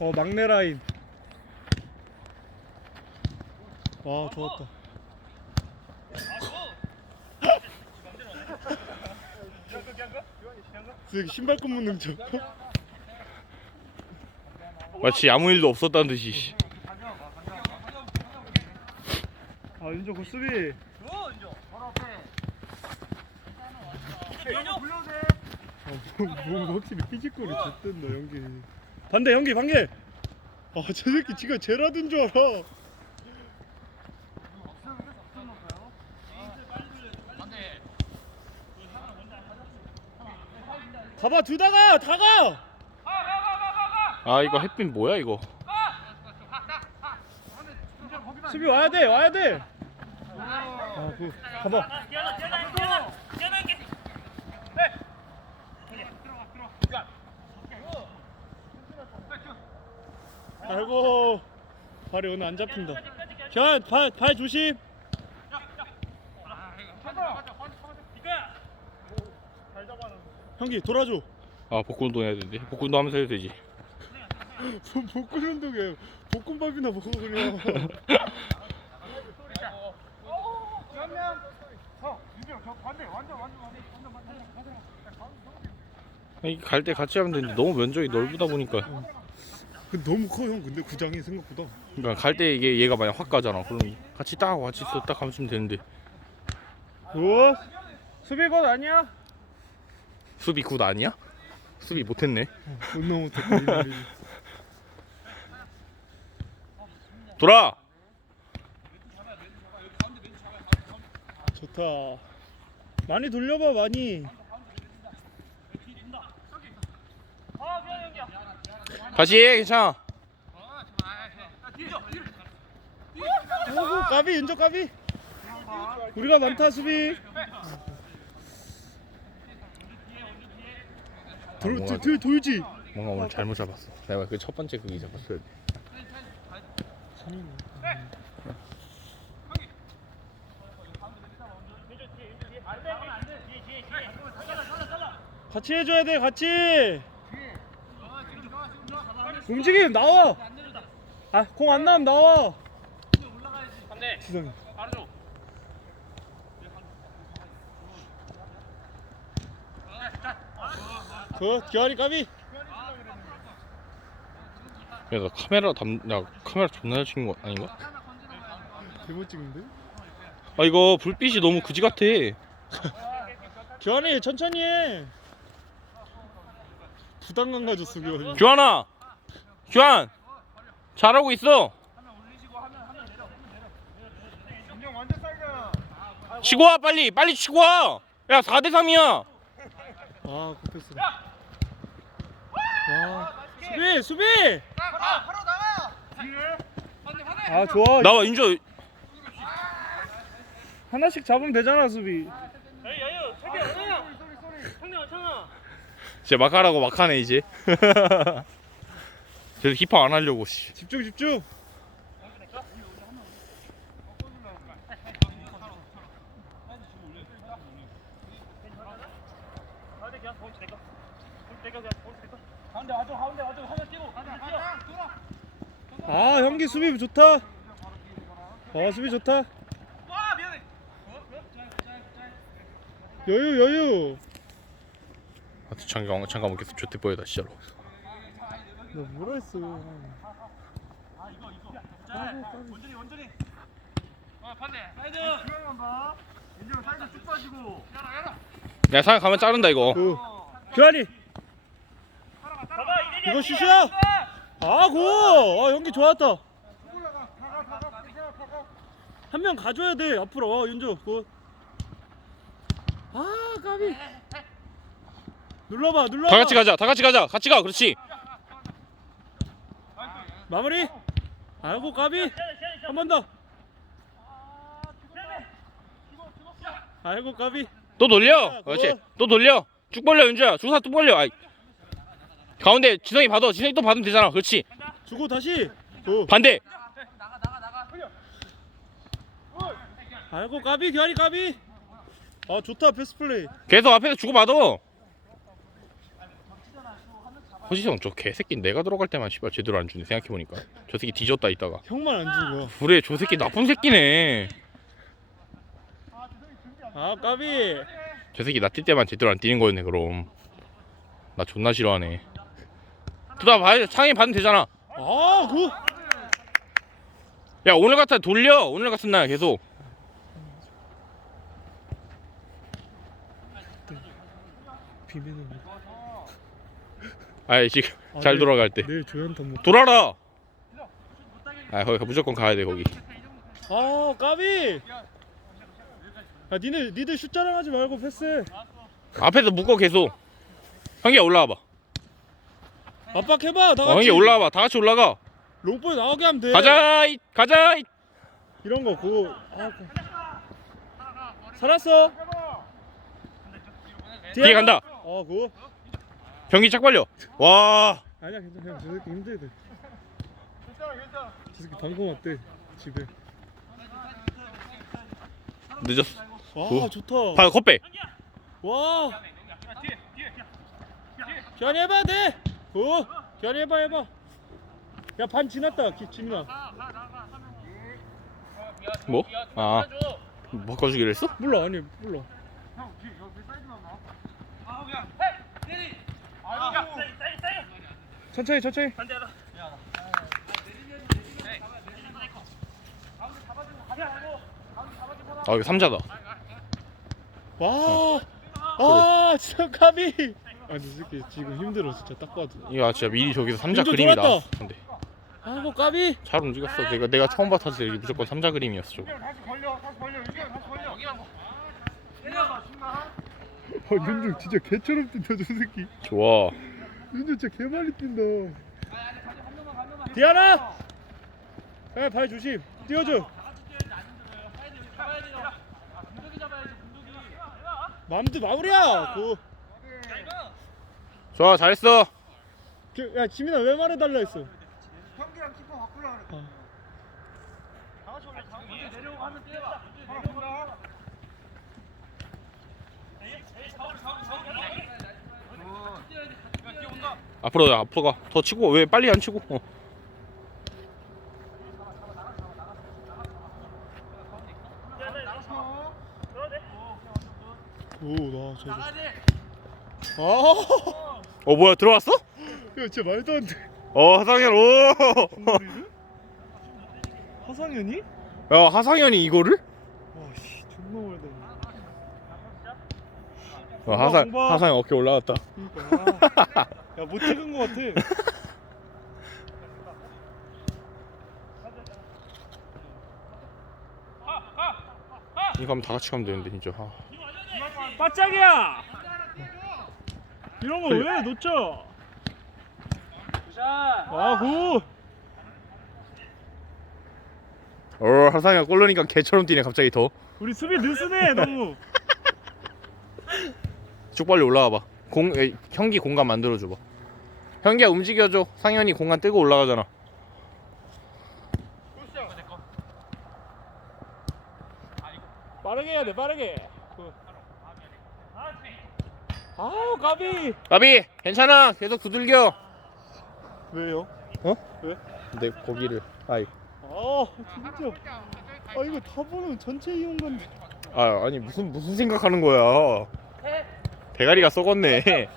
어 막내 라인. 와 좋았다. 쓱 신발끈 묶는 척 마치 아무 일도 없었다는 듯이 씨. 아 윤조 굿 수비 아, 뭐 확실히 피지컬이 좋던다 연기. 반대 연기 반개! 아저 새끼 지가 제라든 줄 알아. 가봐 둘 다가! 다가! 아 이거 햇빛 뭐야 이거? 수비 와야 돼 와야 돼! 아, 그, 가봐 아이고 발이 오늘 안 잡힌다. 견, 발, 발 조심. 형기 돌아줘. 아 복근 운동 해야 되는데. 복근 운동 하면서 해도 되지. 복- 복근 운동에 복근밥이나 먹어 그냥. 갈 때 같이 하면 되는데 너무 면적이 넓다 보니까 근데 너무 커 형. 근데 구장이 생각보다. 그러니까 갈 때 이게 얘가 만약 확 가잖아. 그럼 같이 딱 같이 있어 딱 가면 되는데. 굿 수비 것 아니야? 수비 굿 아니야? 수비 못했네. 운동 못했다. 돌아! 좋다. 많이 돌려봐 많이 다시 해 괜찮아. 오구 까비 윤정 까비. 우리가 많다 수비. 돌, 뭔가- 돌, 돌, 돌지. 뭔가 오늘 잘못 잡았어. 내가 그 첫 번째 그게 잡았어야 돼. 같이 해줘야 돼 같이 움직임 나와! 아 공 안 나오면 나와! 지성이. 그 기아리 까비. 야 나 카메라 담.. 야 카메라 존나 잘 찍은 거 아닌가? 대못 찍는데? 아 이거 불빛이 너무 그지 같아. 기아리 천천히 해. 부담감 가졌어 기아리 규환아 규환 잘하고 있어. 치고 와 빨리. 빨리 치고 와야 4대 3이야. 아 급했어. 와. 수비 수비! 아 좋아. 나와 윤조. 하나씩 잡으면 되잖아 수비. 진짜 막 하라고 막 하네 이제 그래서 힙합 안 하려고 씨. 집중 집중. 아 형기 수비 좋다. 아 수비 좋다. 여유 여유. 아, 잠깐 잠깐만 계속 좋대 보여다 진짜로 나 뭐라 했어 야 상현 가면 자른다 이거. 그 교환이. 이거 슛이야? 아고. 아 연기 좋았다. 한 명 가줘야 돼 앞으로. 어, 윤주 굿아 까비. 눌러봐 눌러봐. 다 같이 가자 다 같이 가자. 같이 가 그렇지 마무리. 아이고 까비. 한 번 더. 아이고 까비. 또 돌려? 그렇지. 또 돌려? 쭉 벌려 윤주야. 주사 또 벌려. 아이. 가운데 지성이 받아. 지성이 또 받으면 되잖아. 그렇지. 주고 다시. 굿 반대. 아이고 까비. 교환이 까비. 아 좋다. 패스 플레이. 계속 앞에서 주고 받아 허지성 저 개새끼 내가 들어갈 때만 씨발 제대로 안 주네 생각해보니까. 저 새끼 뒤졌다 이따가. 형만 안 주고. 그래 저 새끼 나쁜 새끼네. 아 까비. 저 새끼 나 뛸 때만 제대로 안 뛰는 거였네 그럼. 나 존나 싫어하네. 두다 봐 창이 받으면 되잖아. 아 그. 야 오늘 같아. 돌려. 오늘 같은 날 계속. 비매는 아이 지금 아, 잘 네. 돌아갈 때. 내일 조연탄 못 돌아라! 아 거기 무조건 가야 돼 거기. 아 까비! 야 니네 니들 슛 자랑하지 말고 패스해. 앞에서 묶어 계속. 형기야 올라와봐. 압박해봐 다 어, 같이. 형기 올라와봐. 다 같이 올라가. 롱볼 나오게 하면 돼. 가자 이 가자 이. 이런 거 그거. 아, 그- 살았어. 뒤에 간다. 어 그거 경기 짝 벌려. 와. 아니야 괜찮아. 형, 저 새끼 힘들대 저 새끼 방송 왔대 집에. 늦었어. 와 굿. 좋다. 봐 컵백 와. 기환이 해봐 돼 오, 기환이 해봐 해봐. 야 반 지났다 기, 지민아 뭐? 아. 바꿔주기로 했어? 몰라 아니 몰라 천천히 천천히. 아 이거 삼자다. 와, 아 진짜 카비. 아니 이 새끼 지금 힘들어 진짜 딱 봐도. 이거 진짜 미리 저기서 삼자 왼쪽 그림이 돌았다. 근데. 아이고 까비. 잘 움직였어. 내가 내가 처음 봤을 때 무조건 삼자 그림이었어 저거 아 윤중 진짜 개처럼 뛴다 저 새끼. 좋아 윤중 진짜 개 많이 뛴다. 디아나. 야 발 조심. 뛰어줘. 마음대 마무리야. 그. 좋아 잘했어 그, 야 지민아 왜 말해달라 했어? 형기랑 키퍼 바꾸려 그래. 아. 앞으로 가 앞으로 가 더 치고 왜 빨리 안 치고 어. 오나 저거. 아. 어 뭐야 들어왔어? 야 진짜 말도 안 돼. 어 하상현 중거리를? 하상현이? 하상현이 이거를? 와씨 존나 멀다. 어, 하상 공방. 하상현 어깨 올라갔다 그러니까 야못 찍은 거 같아. 이거 하면 다 같이 가면 되는데 진짜 아. 바짝이야. 이런 거. 왜 놓쳐? 아 굿. 어 하상현 골 넣으니까 개처럼 뛰네 갑자기 더 우리 수비 느슨해 너무. 쭉 빨리 올라와봐 공 에, 형기 공간 만들어줘봐 형기야 움직여줘 상현이 공간 뜨고 올라가잖아 빠르게 해야 돼 빠르게. 굿. 아우 까비. 까비 괜찮아 계속 두들겨 왜요? 어? 왜? 내 거기를 아이 아 진짜. 아 이거 다 보면 전체 이용 건데. 아 아니 무슨 무슨 생각하는 거야 대가리가 썩었네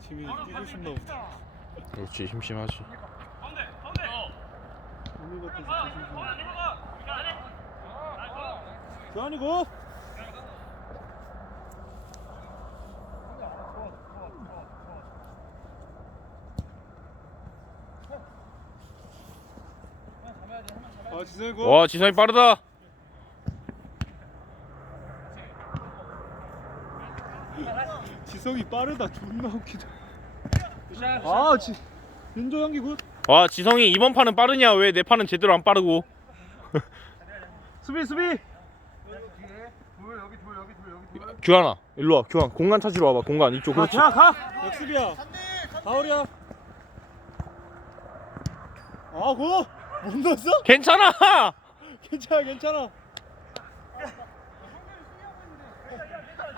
지민이 뛰고 싶나 보다. 그렇지 심심하지. 교환이 고. 아 지성이 고. 와 지성이 빠르다. 지성이 빠르다. 존나 웃기다. 아 지, 윤조 연기 굿. 와 지성이 이번 판은 빠르냐? 왜 내 판은 제대로 안 빠르고? 수비 수비. 규환아. 일로 와 규환. 공간 찾으러 와봐. 공간 이쪽. 그렇지. 가, 가. 역습이야. 가오리야. 아 고! 못 넣었어? 괜찮아! 괜찮아 괜찮아.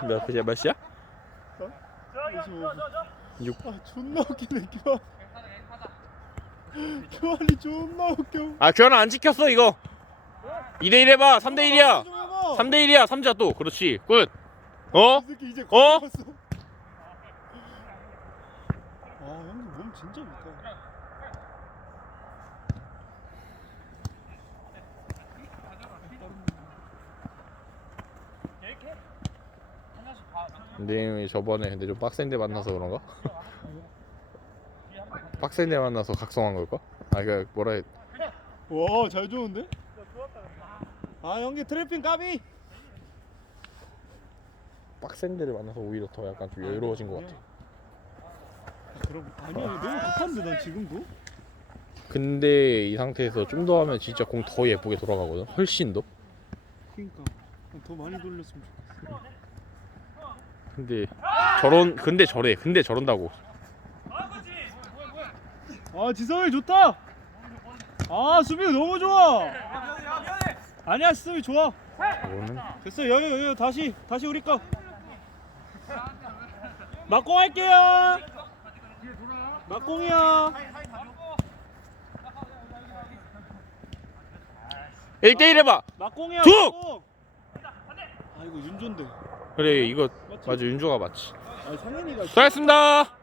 몇 시야 몇 시야? 육. 아 존나 웃기네 교환. 교환이 존나 웃겨. 아 교환 안 지켰어 이거. 2대1 해봐. 3대1이야. 좀 해봐. 3대1이야. 3자 또. 그렇지. 굿. 어? 이 새끼 이제 어? 아 형님 몸 진짜 형이 저번에 근데 좀 빡센 데 만나서 그런가? 빡센 데 만나서 각성한 걸까? 아 그 뭐라 해 와 잘 좋은데? 아 형님 트래핑 까비 빡센 데를 만나서 오히려 더 약간 좀 여유로워진 것 같아 아, 그럼 아니야 너무 급한데 난 지금도 근데 이 상태에서 좀 더 하면 진짜 공 더 예쁘게 돌아가거든 훨씬 더 그니까 더 많이 돌렸으면 좋겠어. 근데 저런 근데 저래. 근데 저런다고. 아 지성이 좋다! 아 수비 너무 좋아! 아니야 수비 좋아. 이거는? 됐어 여유 여유. 다시 다시 우리 거. 막공 할게요. 막공이야. 1대1 해봐. 막공이야 툭! 막공. 아 이거 윤조인데. 그래 이거? 맞아 윤조가 맞지. 아 상현이가 수고하셨습니다